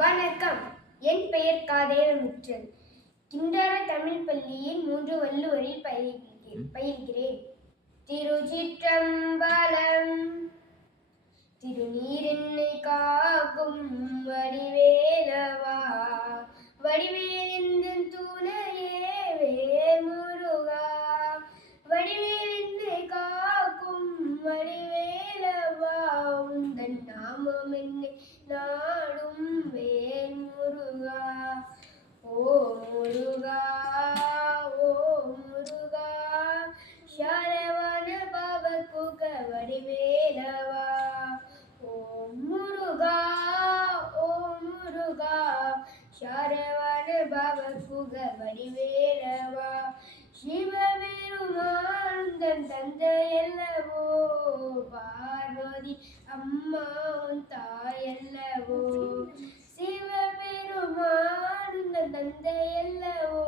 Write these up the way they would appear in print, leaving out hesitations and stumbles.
வணக்கம். என் பெயர் காதேவமுற்றல். கிண்டார தமிழ் பள்ளியில் 3 வள்ளுவரில் பயில்கிறேன். திருச்சிற்றம்பலம். திருநீரென்னை காக்கும் வடிவேலவா, வடிவேலெந்தன் துணையே வேல்முருகா, வடிவேலென்னை காக்கும் வடிவேலவா, உந்தன் நாமம் என்னை நாடும் வேல்முருகா. ஓ முருகா, ஓ முருகா, சரவண பவகுக வடிவேலவா. ஓ முருகா, ஓ முருகா, சரவண பவகுக வடிவேலவா. சிவபெருமானுந்தன் தந்தையல்லவோ, பார்வதி அம்மா உன் தாயல்லவோ. சிவபெருமானுந்தன் தந்தையல்லவோ,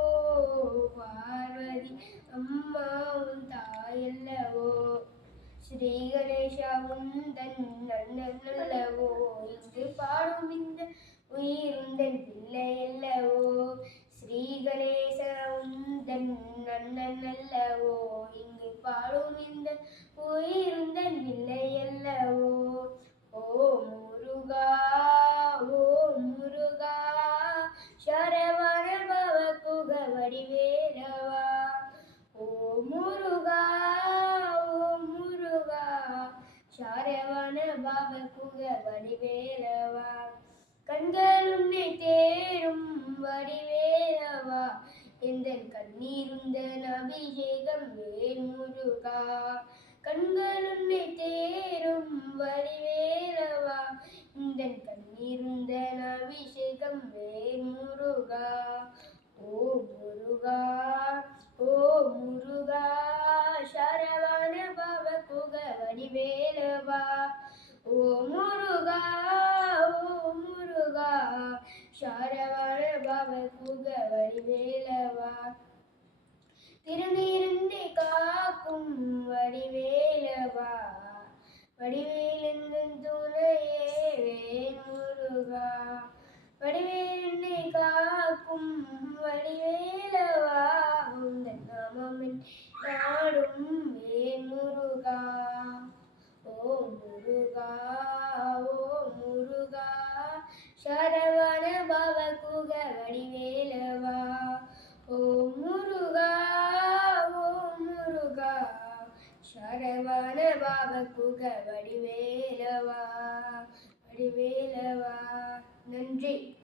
பார்வதி அம்மா உன் தாயல்லவோ. ஸ்ரீ கணேசா உந்தன் அண்ணன் அல்லவோ, இங்கு பாடும் இந்த உயிருந்தன் பிள்ளையல்லவோ. ஸ்ரீ கணேச உந்தன் அண்ணன் அல்லவோ, இங்கு பாடும் இந்த உயிருந்தன் பிள்ளையல்லவோ. ஓ முருகா, ஓ முருகா, சரவண பவகுக வடிவேலவா. ஓ முருகா, ஓ முருகா, சரவண பவகுக வடிவேலவா. கண்கள் உன்னை தேடும் வடிவேலவா, எந்தன் கண்ணீருந்தன் அபிஷேகம் வேல்முருகா. கண்கள் உன்னை தேடும் வடிவேலவா, எந்தன் கண்ணீருந்தன் அபிஷேகம் வேல்முருகா. ஓ முருகா, ஓ முருகா, சரவண பவகுக வடிவேலவா. ஓ முருகா, ஓ முருகா, சரவண பவகுக வடிவேலவா. திருநீரென்னை காக்கும் வடிவேலவா, வடிவேலெந்தன் துணையே வேல்முருகா. வடிவேலென்னை காக்கும் வடிவேலவா, உந்தன் நாமம் என்னை நாடும் வேல்முருகா. ஓ முருகா, ஓ முருகா, சரவண பவகுக வடிவேலவா. ஓ முருகா, ஓ முருகா, சரவண பவகுக வடிவேலவா. வடிவேலவா. நன்றி.